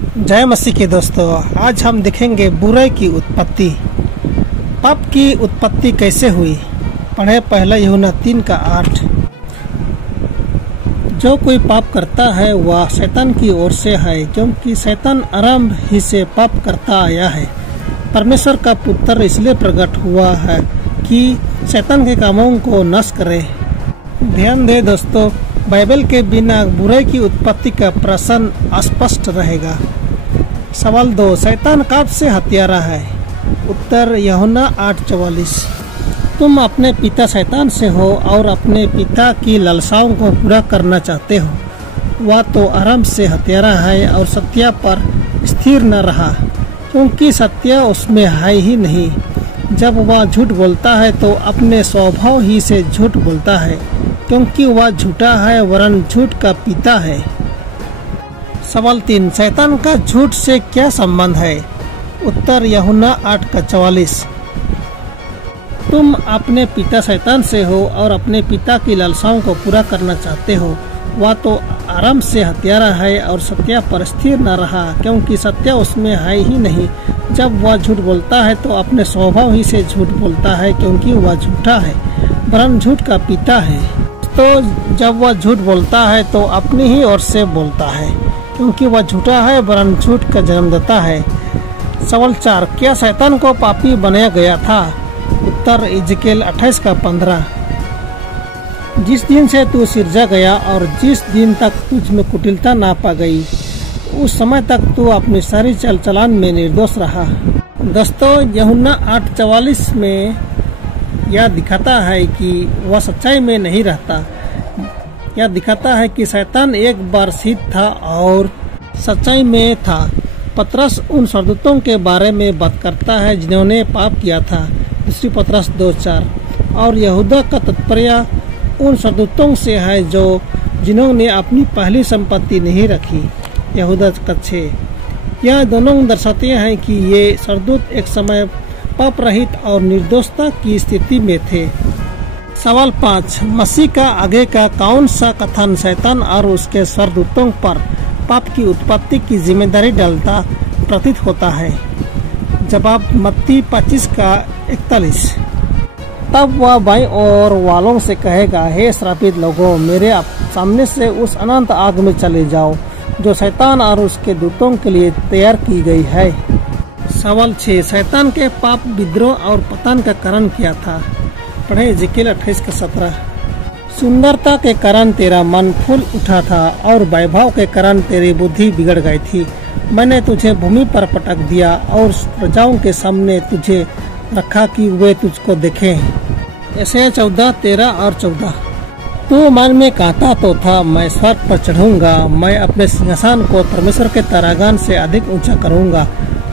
जय मसीह के दोस्तों, आज हम देखेंगे बुराई की उत्पत्ति। पाप की उत्पत्ति कैसे हुई। पढ़े पहला यूहन्ना 3:8। जो कोई पाप करता है वह शैतान की ओर से है, क्योंकि शैतान आरंभ ही से पाप करता आया है। परमेश्वर का पुत्र इसलिए प्रकट हुआ है कि शैतान के कामों को नष्ट करे। ध्यान दे दोस्तों, बाइबल के बिना बुराई की उत्पत्ति का प्रश्न अस्पष्ट रहेगा। सवाल 2, शैतान कब से हत्यारा है। उत्तर यूहन्ना 8:44। तुम अपने पिता शैतान से हो और अपने पिता की लालसाओं को पूरा करना चाहते हो। वह तो आरंभ से हत्यारा है और सत्य पर स्थिर न रहा, क्योंकि सत्य उसमें है ही नहीं। जब वह झूठ बोलता है तो अपने स्वभाव ही से झूठ बोलता है, क्योंकि वह झूठा है वरन झूठ का पिता है। सवाल 3, शैतान का झूठ से क्या संबंध है। उत्तर यूहन्ना 8:44। तुम अपने पिता शैतान से हो और अपने पिता की लालसाओं को पूरा करना चाहते हो। वह तो आरंभ से हत्यारा है और सत्य पर स्थिर न रहा, क्योंकि सत्य उसमें है ही नहीं। जब वह झूठ बोलता है तो अपने स्वभाव ही से झूठ बोलता है, क्योंकि वह झूठा है वरन झूठ का पिता है। तो जब वह झूठ बोलता है तो अपनी ही ओर से बोलता है, क्योंकि वह झूठा है वरन झूठ का जन्म देता है। सवाल 4, क्या शैतान को पापी बनाया गया था। उत्तर इजकेल 28:15। जिस दिन से तू सिरजा गया और जिस दिन तक तुझ में कुटिलता ना पा गई, उस समय तक तू अपनी सारी चल चलान में निर्दोष रहा। दोस्तों, यूहन्ना 8:44 में यह दिखाता है कि वह सच्चाई में नहीं रहता। यह दिखाता है कि शैतान एक बार सिद्ध था और सच्चाई में था। पतरस उन स्वर्गदूतों के बारे में बात करता है जिन्होंने पाप किया था, दूसरी पतरस 2:4। और यहूदा का तात्पर्य उन स्वर्गदूतों से है जिन्होंने अपनी पहली संपत्ति नहीं रखी, यहूदा 6। यह दोनों दर्शाते हैं कि ये स्वर्गदूत एक समय पाप रहित और निर्दोषता की स्थिति में थे। सवाल 5, मसीह का आगे का कौन सा कथन शैतान और उसके स्वर्गदूतों पर पाप की उत्पत्ति की जिम्मेदारी डालता प्रतीत होता है। जवाब मत्ती 25:41। तब वह बाईं ओर वालों से कहेगा, हे श्रापित लोगों, मेरे सामने से उस अनंत आग में चले जाओ जो शैतान और उसके दूतों के लिए तैयार की गई है। सवाल 6, शैतान के पाप, विद्रोह और पतन का कारण क्या था। पढ़े इजकेल 28:17। सुंदरता के कारण तेरा मन फूल उठा था और वैभव के कारण तेरी बुद्धि बिगड़ गई थी। मैंने तुझे भूमि पर पटक दिया और प्रजाओं के सामने तुझे रखा कि वे तुझको देखें। यशायाह 14:13 और 14। तू मन में कहता तो था, मैं स्वर्ग पर चढ़ूंगा, मैं अपने सिंहासन को परमेश्वर के तरागान से अधिक ऊंचा करूंगा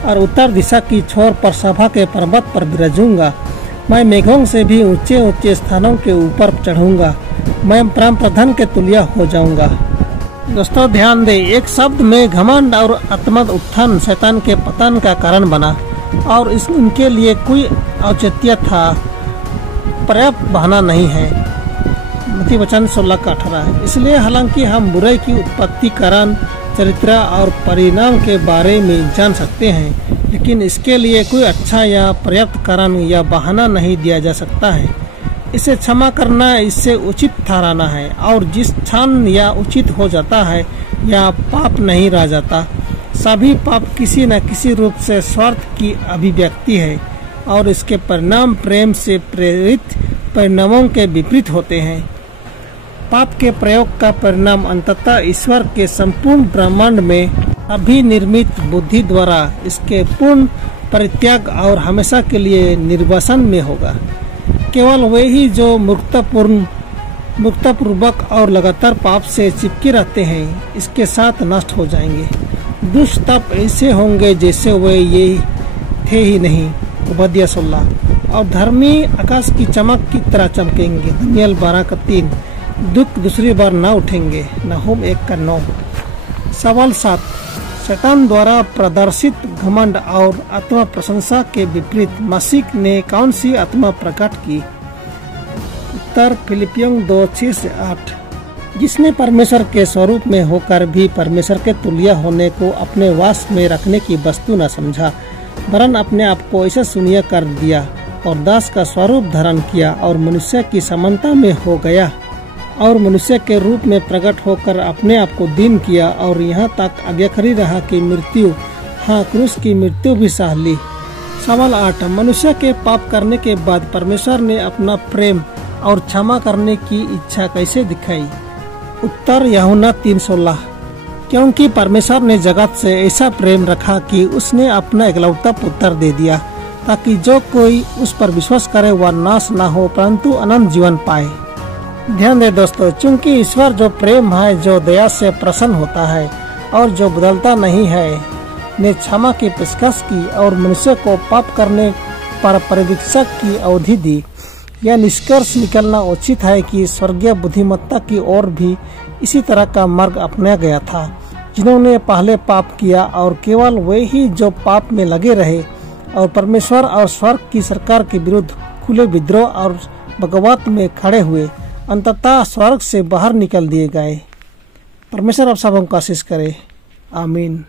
और उत्तर दिशा की छोर पर सभा के पर्वत पर विराजूंगा। मैं मेघों से भी ऊंचे ऊंचे स्थानों के ऊपर चढ़ूंगा, मैं परम प्रधान के तुल्य हो जाऊंगा। दोस्तों ध्यान दें, एक शब्द में घमंड और आत्मद उत्थान शैतान के पतन का कारण बना और इनके लिए कोई औचित्य था, पर्याप्त बहाना नहीं है। मत्ती वचन 16:18। इसलिए हालांकि हम बुराई की उत्पत्ति, कारण, चरित्र और परिणाम के बारे में जान सकते हैं, लेकिन इसके लिए कोई अच्छा या पर्याप्त कारण या बहाना नहीं दिया जा सकता है। इसे क्षमा करना, इससे उचित ठहराना है, और जिस क्षण या उचित हो जाता है या पाप नहीं रह जाता। सभी पाप किसी न किसी रूप से स्वार्थ की अभिव्यक्ति है और इसके परिणाम प्रेम से प्रेरित परिणामों के विपरीत होते हैं। पाप के प्रयोग का परिणाम अंततः ईश्वर के संपूर्ण ब्रह्मांड में अभिनिर्मित बुद्धि द्वारा इसके पूर्ण परित्याग और हमेशा के लिए निर्वासन में होगा। केवल वे ही जो मूर्खतापूर्वक और लगातार पाप से चिपके रहते हैं, इसके साथ नष्ट हो जाएंगे। दुष्ट तब ऐसे होंगे जैसे वे ये थे ही नहीं, उबदिया 16। और धर्मी आकाश की चमक की तरह चमकेंगे, दानियेल 12:3। दुख दूसरी बार न उठेंगे, नहूम 1:9। सवाल 7, शैतान द्वारा प्रदर्शित घमंड और आत्मा प्रशंसा के विपरीत मसीह ने कौन सी आत्मा प्रकट की। उत्तर फिलिपियों 2:6-8। जिसने परमेश्वर के स्वरूप में होकर भी परमेश्वर के तुल्य होने को अपने वास में रखने की वस्तु न समझा, वरन अपने आप को ऐसा शून्य कर दिया और दास का स्वरूप धारण किया और मनुष्य की समानता में हो गया और मनुष्य के रूप में प्रकट होकर अपने आप को दीन किया और यहाँ तक आज्ञाकारी रहा कि मृत्यु, हाँ क्रूस की मृत्यु भी सह ली। सवाल 8, मनुष्य के पाप करने के बाद परमेश्वर ने अपना प्रेम और क्षमा करने की इच्छा कैसे दिखाई? उत्तर यूहन्ना 3:16, क्योंकि परमेश्वर ने जगत से ऐसा प्रेम रखा कि उसने अपना इकलौता पुत्र दे दिया, ताकि जो कोई उस पर विश्वास करे वह नाश न हो परंतु अनंत जीवन पाए। ध्यान दे दोस्तों, चूंकि ईश्वर जो प्रेम है, जो दया से प्रसन्न होता है और जो बदलता नहीं है, ने क्षमा की पेशकश की और मनुष्य को पाप करने पर परिवीक्षक की अवधि दी। यह निष्कर्ष निकलना उचित है कि स्वर्गीय बुद्धिमत्ता की ओर भी इसी तरह का मार्ग अपनाया गया था, जिन्होंने पहले पाप किया और केवल वे ही जो पाप में लगे रहे और परमेश्वर और स्वर्ग की सरकार के विरुद्ध खुले विद्रोह और बगावत में खड़े हुए अंततः स्वर्ग से बाहर निकल दिए गए। परमेश्वर आप सबको आशीष करे। आमीन।